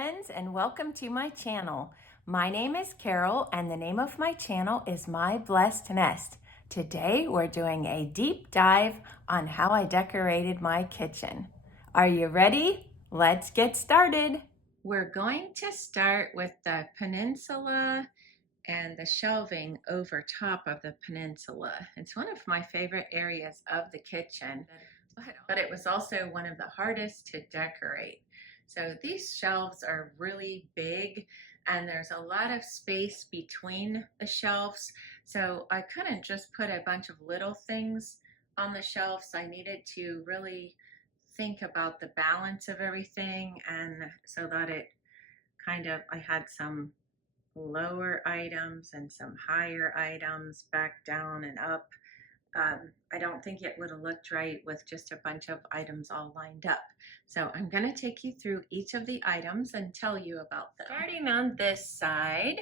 friends, and welcome to my channel. My name is Carol and the name of my channel is My Blessed Nest. Today we're doing a deep dive on how I decorated my kitchen. Are you ready? Let's get started. We're going to start with the peninsula and the shelving over top of the peninsula. It's one of my favorite areas of the kitchen, but it was also one of the hardest to decorate. So these shelves are really big and there's a lot of space between the shelves. So I couldn't just put a bunch of little things on the shelves. I needed to really think about the balance of everything, and so that it I had some lower items and some higher items back down and up. I don't think it would have looked right with just a bunch of items all lined up. So I'm going to take you through each of the items and tell you about them. Starting on this side,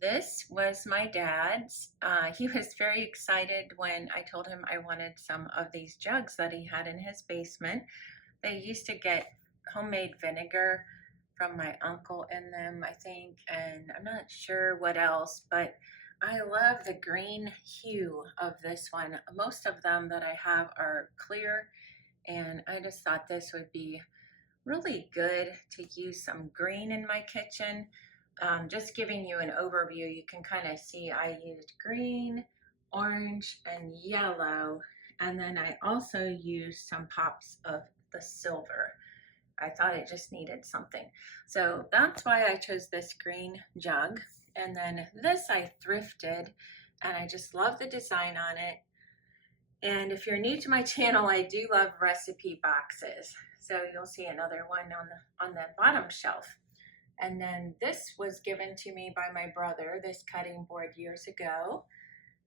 this was my dad's. He was very excited when I told him I wanted some of these jugs that he had in his basement. They used to get homemade vinegar from my uncle in them, I think, and I'm not sure what else, but I love the green hue of this one. Most of them that I have are clear, and I just thought this would be really good to use some green in my kitchen. Just giving you an overview, you can kind of see I used green, orange, and yellow, and then I also used some pops of the silver. I thought it just needed something. So that's why I chose this green jug. And then this I thrifted, and I just love the design on it. And if you're new to my channel, I do love recipe boxes. So you'll see another one on the bottom shelf. And then this was given to me by my brother, this cutting board, years ago.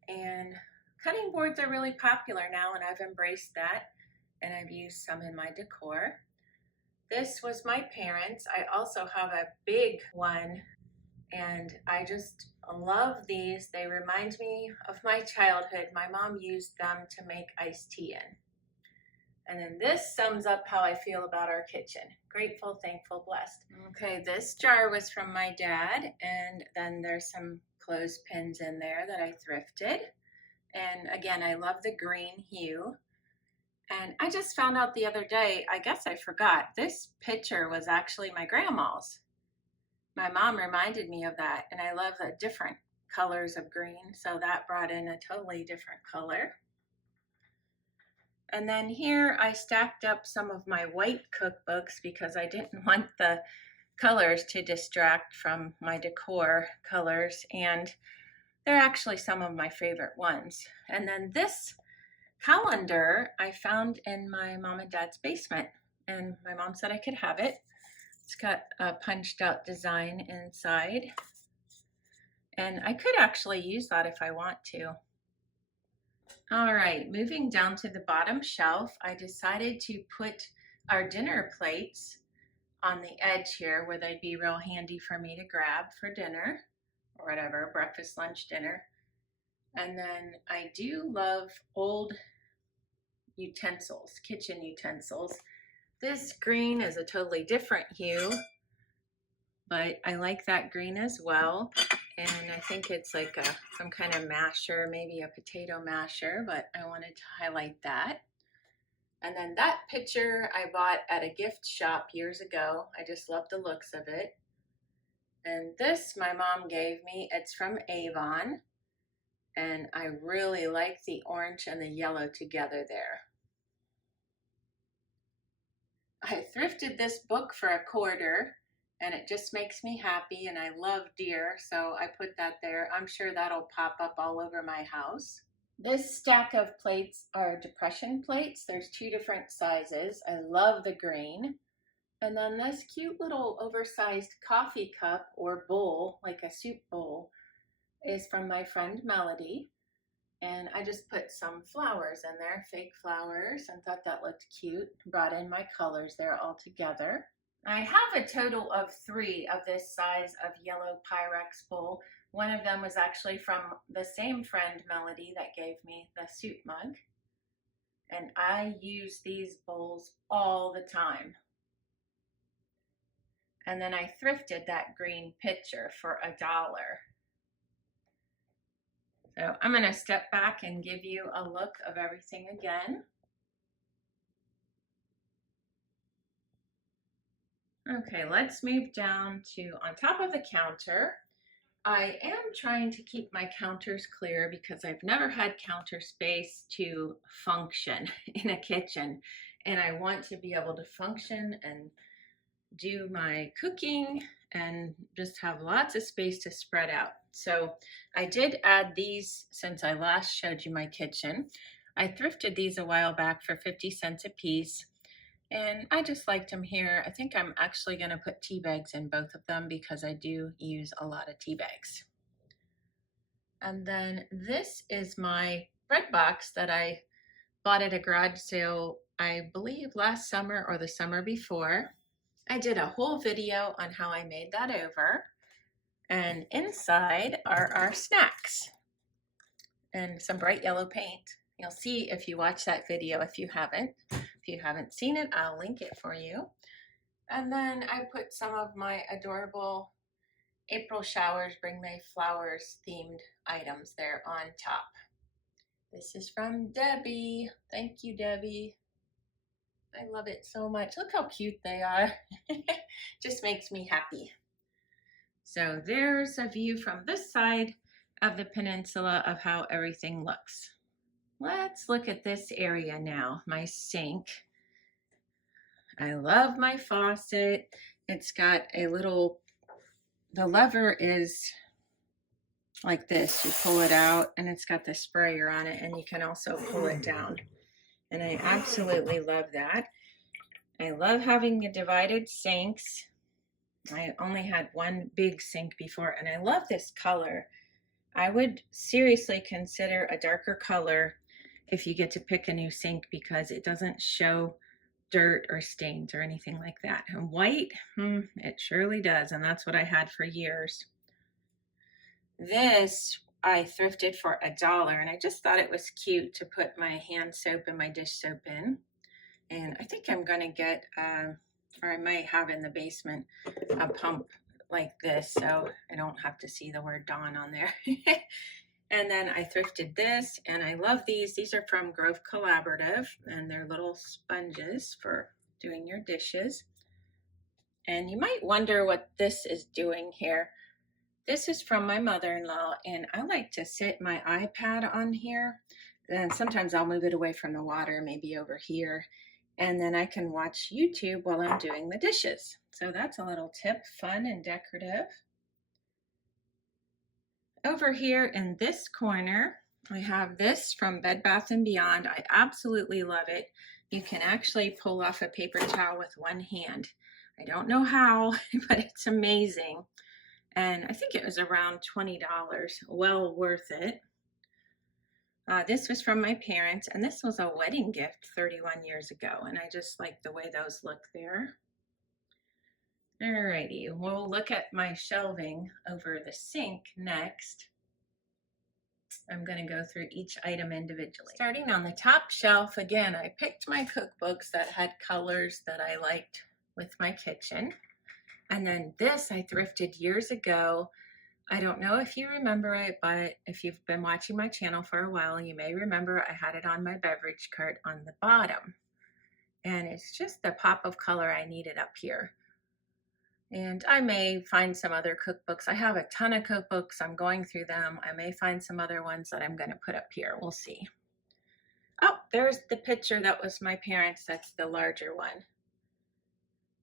And cutting boards are really popular now, and I've embraced that. And I've used some in my decor. This was my parents'. I also have a big one, and I just love these. They remind me of my childhood. My mom used them to make iced tea in. And then this sums up how I feel about our kitchen. Grateful, thankful, blessed. Okay, this jar was from my dad, and then there's some clothespins in there that I thrifted. And again, I love the green hue. And I just found out the other day, I guess I forgot, this picture was actually my grandma's. My mom reminded me of that, and I love the different colors of green, so that brought in a totally different color. And then here I stacked up some of my white cookbooks because I didn't want the colors to distract from my decor colors, and they're actually some of my favorite ones. And then this calendar I found in my mom and dad's basement, and my mom said I could have it. It's got a punched out design inside, and I could actually use that if I want to. All right, moving down to the bottom shelf, I decided to put our dinner plates on the edge here where they'd be real handy for me to grab for dinner or whatever, breakfast, lunch, dinner. And then I do love old utensils, kitchen utensils. This green is a totally different hue, but I like that green as well. And I think it's like some kind of masher, maybe a potato masher, but I wanted to highlight that. And then that picture I bought at a gift shop years ago. I just love the looks of it. And this my mom gave me. It's from Avon. And I really like the orange and the yellow together there. I thrifted this book for $1, and it just makes me happy, and I love deer, so I put that there. I'm sure that'll pop up all over my house. This stack of plates are depression plates. There's 2 different sizes. I love the green. And then this cute little oversized coffee cup or bowl, like a soup bowl, is from my friend Melody. And I just put some flowers in there, fake flowers, and thought that looked cute. Brought in my colors there all together. I have a total of 3 of this size of yellow Pyrex bowl. One of them was actually from the same friend, Melody, that gave me the soup mug. And I use these bowls all the time. And then I thrifted that green pitcher for $1. So I'm going to step back and give you a look of everything again. Okay, let's move down to on top of the counter. I am trying to keep my counters clear because I've never had counter space to function in a kitchen, and I want to be able to function and do my cooking and just have lots of space to spread out. So I did add these since I last showed you my kitchen. I thrifted these a while back for 50 cents a piece, and I just liked them here. I think I'm actually going to put tea bags in both of them because I do use a lot of tea bags. And then this is my bread box that I bought at a garage sale, I believe last summer or the summer before. I did a whole video on how I made that over. And inside are our snacks and some bright yellow paint. You'll see if you watch that video if you haven't. If you haven't seen it, I'll link it for you. And then I put some of my adorable April Showers Bring May Flowers themed items there on top. This is from Debbie. Thank you, Debbie. I love it so much. Look how cute they are. Just makes me happy. So there's a view from this side of the peninsula of how everything looks. Let's look at this area now, my sink. I love my faucet. It's got a little, the lever is like this. You pull it out and it's got the sprayer on it, and you can also pull it down. And I absolutely love that. I love having the divided sinks. I only had one big sink before, and I love this color. I would seriously consider a darker color if you get to pick a new sink because it doesn't show dirt or stains or anything like that. And white, it surely does, and that's what I had for years. This I thrifted for $1, and I just thought it was cute to put my hand soap and my dish soap in. And I think I'm gonna get, or I might have in the basement, a pump like this so I don't have to see the word Dawn on there. And then I thrifted this, and I love these. These are from Grove Collaborative, and they're little sponges for doing your dishes. And you might wonder what this is doing here. This is from my mother-in-law, and I like to sit my iPad on here, and sometimes I'll move it away from the water, maybe over here, and then I can watch YouTube while I'm doing the dishes. So that's a little tip, fun and decorative. Over here in this corner, I have this from Bed Bath & Beyond. I absolutely love it. You can actually pull off a paper towel with one hand. I don't know how, but it's amazing. And I think it was around $20, well worth it. This was from my parents, and this was a wedding gift 31 years ago, and I just like the way those look there. Alrighty, we'll look at my shelving over the sink next. I'm going to go through each item individually. Starting on the top shelf, again, I picked my cookbooks that had colors that I liked with my kitchen. And then this I thrifted years ago. I don't know if you remember it, but if you've been watching my channel for a while, you may remember I had it on my beverage cart on the bottom. And it's just the pop of color I needed up here. And I may find some other cookbooks. I have a ton of cookbooks. I'm going through them. I may find some other ones that I'm going to put up here. We'll see. Oh, there's the picture that was my parents'. That's the larger one.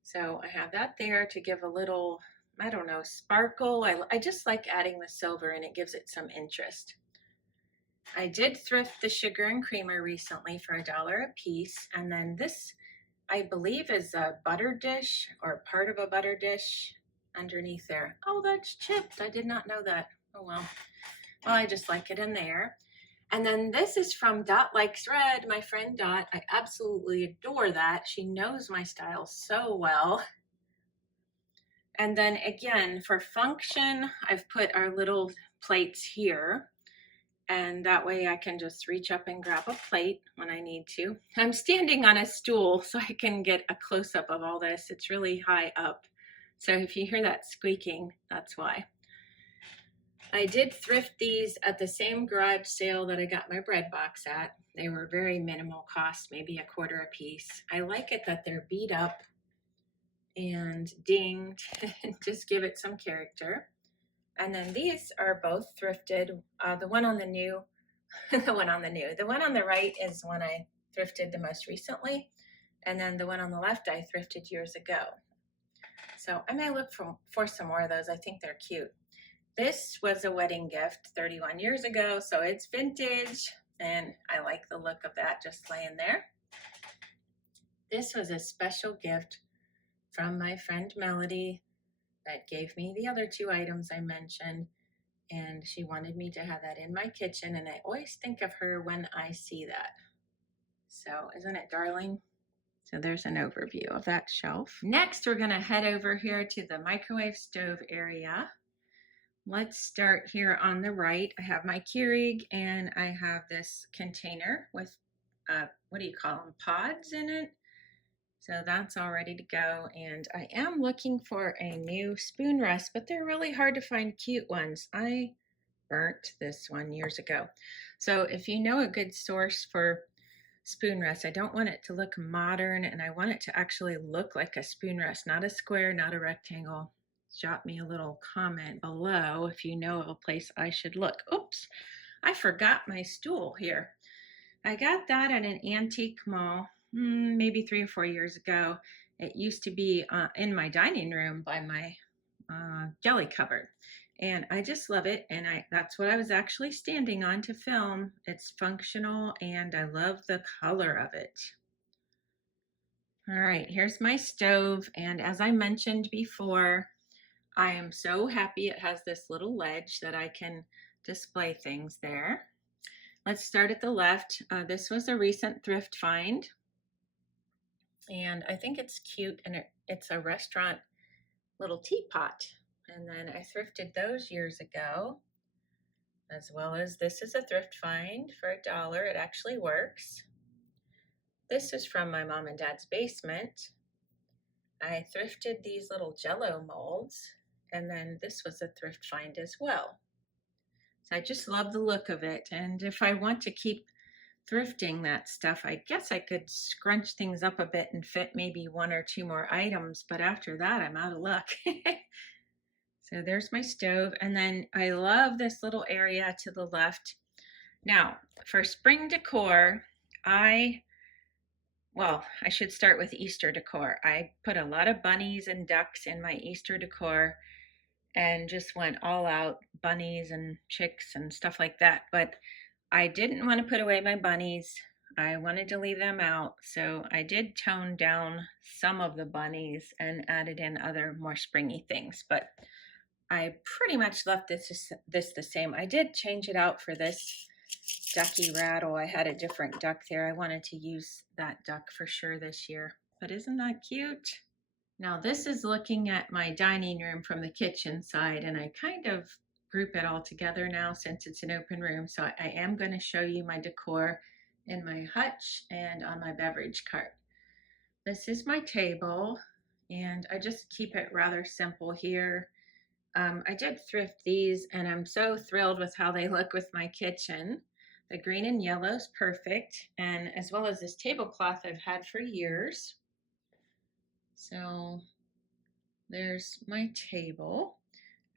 So I have that there to give a little, I don't know, sparkle. I just like adding the silver, and it gives it some interest. I did thrift the sugar and creamer recently for $1 a piece. And then this, I believe, is a butter dish or part of a butter dish underneath there. Oh, that's chipped. I did not know that. Oh, well. Well, I just like it in there. And then this is from Dot Likes Red, my friend Dot. I absolutely adore that. She knows my style so well. And then again, for function, I've put our little plates here. And that way I can just reach up and grab a plate when I need to. I'm standing on a stool so I can get a close-up of all this. It's really high up, So if you hear that squeaking, that's why. I did thrift these at the same garage sale that I got my bread box at. They were very minimal cost, maybe $1/4 a piece. I like it that they're beat up and dinged, just give it some character. And then these are both thrifted. The one on the new, the one on the right is one I thrifted the most recently. And then the one on the left I thrifted years ago. So I may look for some more of those. I think they're cute. This was a wedding gift 31 years ago, so it's vintage, and I like the look of that just laying there. This was a special gift from my friend Melody that gave me the other 2 items I mentioned, and she wanted me to have that in my kitchen, and I always think of her when I see that. So isn't it darling? So there's an overview of that shelf. Next, we're going to head over here to the microwave stove area. Let's start here on the right. I have my Keurig, and I have this container with, what do you call them, pods in it. So that's all ready to go. And I am looking for a new spoon rest, but they're really hard to find cute ones. I burnt this one years ago. So if you know a good source for spoon rest, I don't want it to look modern, and I want it to actually look like a spoon rest, not a square, not a rectangle. Drop me a little comment below if you know of a place I should look. Oops, I forgot my stool here. I got that at an antique mall maybe 3 or 4 years ago. It used to be in my dining room by my jelly cupboard, and I just love it, and that's what I was actually standing on to film. It's functional, and I love the color of it. All right, here's my stove, and as I mentioned before, I am so happy it has this little ledge that I can display things there. Let's start at the left. This was a recent thrift find, and I think it's cute, and it's a restaurant little teapot. And then I thrifted those years ago, as well as this is a thrift find for $1. It actually works. This is from my mom and dad's basement. I thrifted these little Jello molds, and then this was a thrift find as well. So I just love the look of it, and if I want to keep thrifting that stuff, I guess I could scrunch things up a bit and fit maybe 1 or 2 more items, but after that I'm out of luck. So there's my stove, and then I love this little area to the left. Now for spring decor, I should start with Easter decor. I put a lot of bunnies and ducks in my Easter decor and just went all out, bunnies and chicks and stuff like that. But I didn't want to put away my bunnies. I wanted to leave them out. So I did tone down some of the bunnies and added in other more springy things. But I pretty much left this the same. I did change it out for this ducky rattle. I had a different duck there. I wanted to use that duck for sure this year. But isn't that cute? Now this is looking at my dining room from the kitchen side, and I kind of group it all together now since it's an open room. So I am going to show you my decor in my hutch and on my beverage cart. This is my table, and I just keep it rather simple here. I did thrift these, and I'm so thrilled with how they look with my kitchen. The green and yellow is perfect, and as well as this tablecloth I've had for years. So there's my table.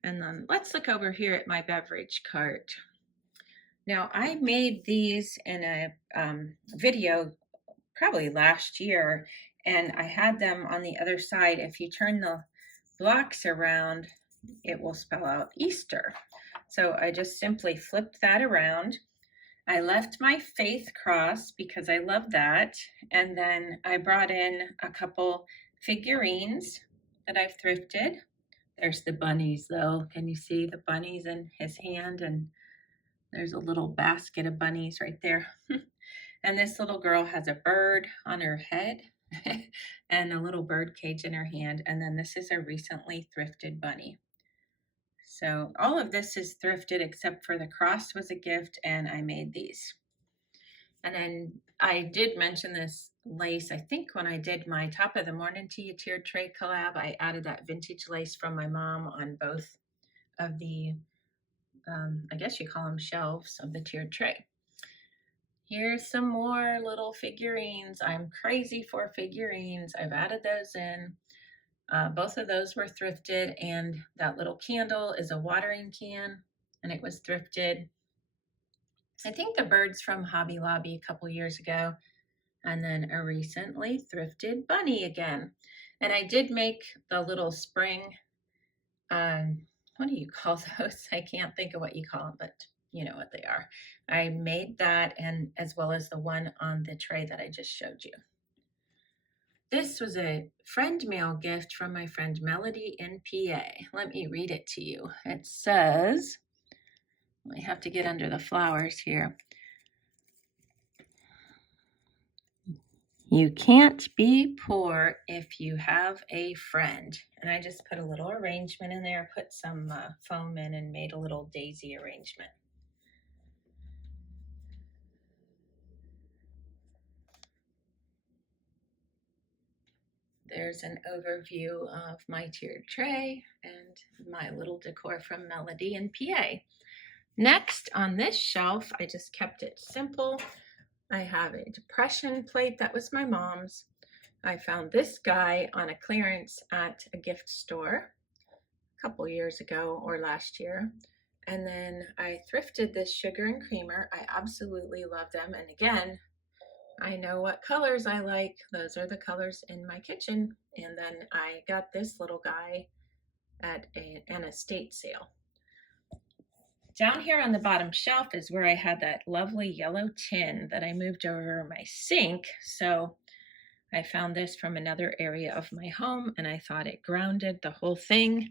And then let's look over here at my beverage cart. Now I made these in a video probably last year, and I had them on the other side. If you turn the blocks around, it will spell out Easter. So I just simply flipped that around. I left my faith cross because I love that. And then I brought in a couple figurines that I've thrifted. There's the bunnies though. Can you see the bunnies in his hand? And there's a little basket of bunnies right there. And this little girl has a bird on her head and a little bird cage in her hand. And then this is a recently thrifted bunny. So all of this is thrifted except for the cross was a gift, and I made these. And then I did mention this lace. I think when I did my top of the morning to you tiered tray collab, I added that vintage lace from my mom on both of the, I guess you call them shelves of the tiered tray. Here's some more little figurines. I'm crazy for figurines. I've added those in. Both of those were thrifted, and that little candle is a watering can, and it was thrifted. I think the bird's from Hobby Lobby a couple years ago, and then a recently thrifted bunny again. And I did make the little spring, what do you call those? I can't think of what you call them, but you know what they are. I made that, and as well as the one on the tray that I just showed you. This was a friend mail gift from my friend Melody in PA. Let me read it to you. It says, I have to get under the flowers here. You can't be poor if you have a friend. And I just put a little arrangement in there, put some foam in, and made a little daisy arrangement. There's an overview of my tiered tray and my little decor from Melody in PA. Next on this shelf, I just kept it simple. I have a depression plate that was my mom's. I found this guy on a clearance at a gift store a couple years ago or last year. And then I thrifted this sugar and creamer. I absolutely love them. And again, I know what colors I like. Those are the colors in my kitchen. And then I got this little guy at an estate sale. Down here on the bottom shelf is where I had that lovely yellow tin that I moved over my sink. So I found this from another area of my home, and I thought it grounded the whole thing.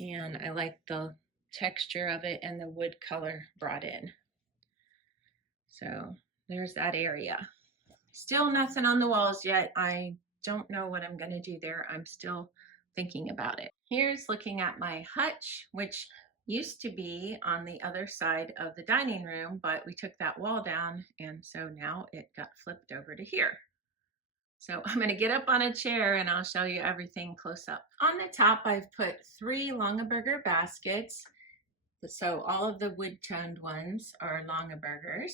And I liked the texture of it and the wood color brought in. So there's that area. Still nothing on the walls yet. I don't know what I'm going to do there. I'm still thinking about it. Here's looking at my hutch, which used to be on the other side of the dining room, but we took that wall down, and so now it got flipped over to here. So I'm going to get up on a chair and I'll show you everything close up. On the top, I've put 3 Longaberger baskets. So all of the wood-toned ones are Longabergers.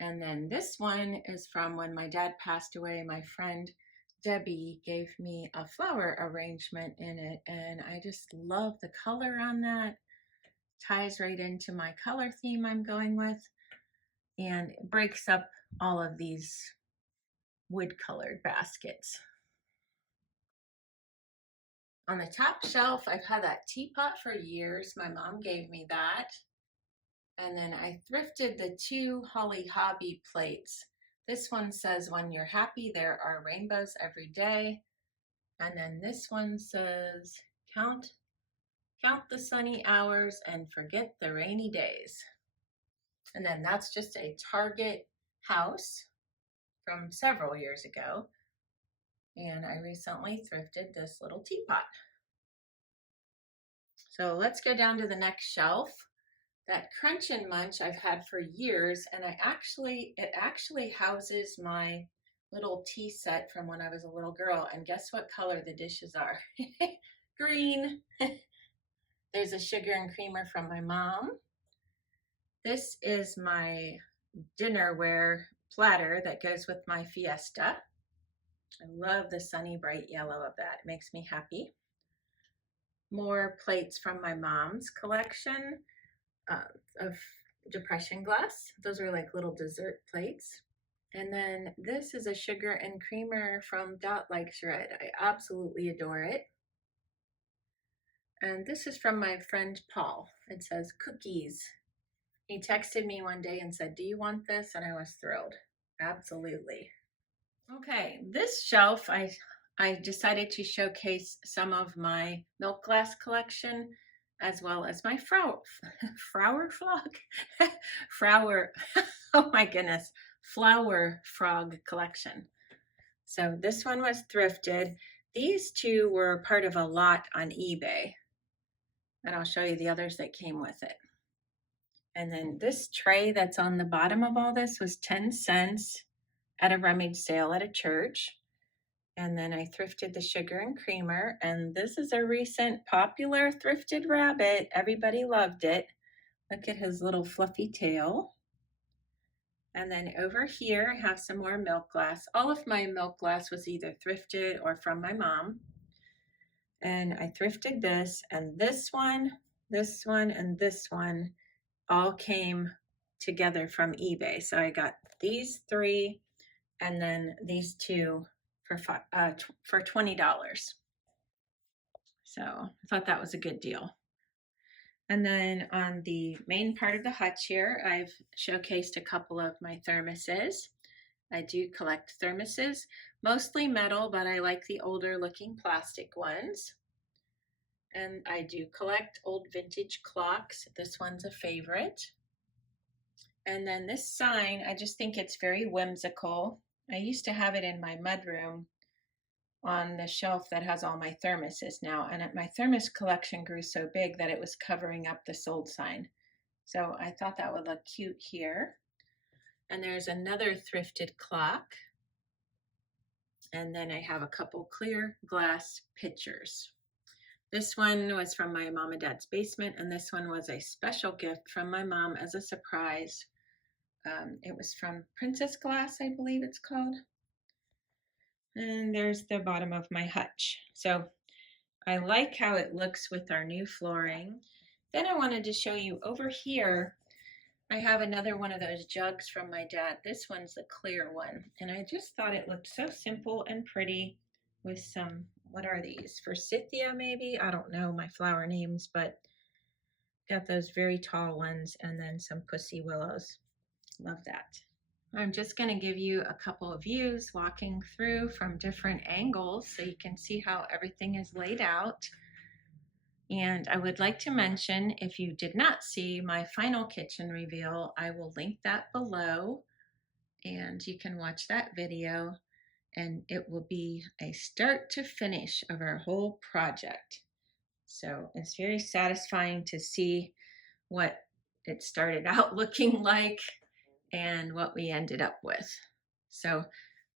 And then this one is from when my dad passed away. My friend Debbie gave me a flower arrangement in it, and I just love the color on that. Ties right into my color theme I'm going with, and it breaks up all of these wood colored baskets. On the top shelf, I've had that teapot for years. My mom gave me that. And then I thrifted the 2 Holly Hobby plates. This one says, when you're happy, there are rainbows every day. And then this one says, count the sunny hours and forget the rainy days. And then that's just a Target house from several years ago. And I recently thrifted this little teapot. So let's go down to the next shelf. That Crunch and Munch I've had for years, and it actually houses my little tea set from when I was a little girl. And guess what color the dishes are? Green. There's a sugar and creamer from my mom. This is my dinnerware platter that goes with my Fiesta. I love the sunny bright yellow of that. It makes me happy. More plates from my mom's collection of depression glass. Those are like little dessert plates. And then this is a sugar and creamer from Dot Likes Red. I absolutely adore it. And this is from my friend Paul. It says cookies. He texted me one day and said, "Do you want this?" And I was thrilled. Absolutely. Okay, this shelf, I decided to showcase some of my milk glass collection, as well as my flower frog collection. So this one was thrifted. These 2 were part of a lot on eBay, and I'll show you the others that came with it. And then this tray that's on the bottom of all this was 10 cents. at a rummage sale at a church. And then I thrifted the sugar and creamer. And this is a recent popular thrifted rabbit. Everybody loved it. Look at his little fluffy tail. And then over here, I have some more milk glass. All of my milk glass was either thrifted or from my mom. And I thrifted this, and this one, and this one all came together from eBay. So I got these 3 and then these 2 for $20. So I thought that was a good deal. And then on the main part of the hutch here, I've showcased a couple of my thermoses. I do collect thermoses, mostly metal, but I like the older looking plastic ones. And I do collect old vintage clocks. This one's a favorite. And then this sign, I just think it's very whimsical. I used to have it in my mudroom on the shelf that has all my thermoses now, and my thermos collection grew so big that it was covering up the sold sign. So I thought that would look cute here. And there's another thrifted clock. And then I have a couple clear glass pitchers. This one was from my mom and dad's basement, and this one was a special gift from my mom as a surprise. It was from Princess Glass, I believe it's called. And there's the bottom of my hutch. So I like how it looks with our new flooring. Then I wanted to show you over here, I have another one of those jugs from my dad. This one's the clear one. And I just thought it looked so simple and pretty with some, what are these? Forsythia maybe? I don't know my flower names, but got those very tall ones and then some pussy willows. Love that. I'm just going to give you a couple of views walking through from different angles so you can see how everything is laid out. And I would like to mention, if you did not see my final kitchen reveal, I will link that below and you can watch that video, and it will be a start to finish of our whole project. So it's very satisfying to see what it started out looking like and what we ended up with. So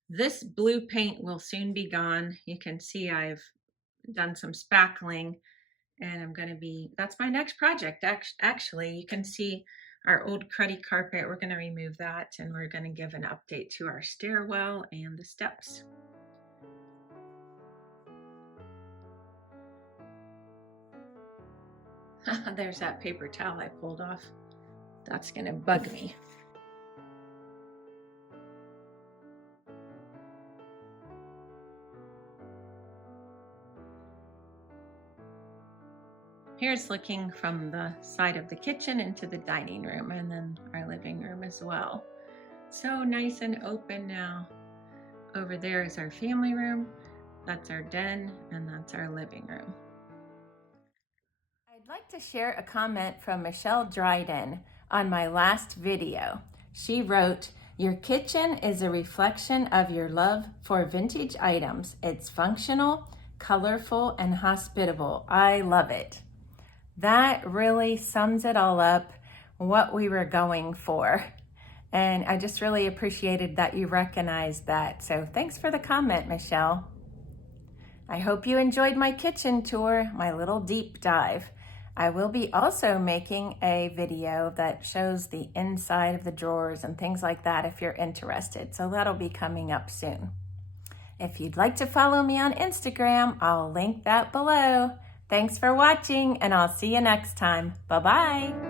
this blue paint will soon be gone. You can see I've done some spackling, and I'm going to be, that's my next project. Actually, you can see our old cruddy carpet. We're going to remove that, and we're going to give an update to our stairwell and the steps. There's that paper towel I pulled off. That's going to bug me. Here's looking from the side of the kitchen into the dining room, and then our living room as well. So nice and open now. Over there is our family room. That's our den, and that's our living room. I'd like to share a comment from Michelle Dryden on my last video. She wrote, "Your kitchen is a reflection of your love for vintage items. It's functional, colorful, and hospitable. I love it." That really sums it all up, what we were going for. And I just really appreciated that you recognized that. So thanks for the comment, Michelle. I hope you enjoyed my kitchen tour, my little deep dive. I will be also making a video that shows the inside of the drawers and things like that if you're interested. So that'll be coming up soon. If you'd like to follow me on Instagram, I'll link that below. Thanks for watching, and I'll see you next time. Bye-bye.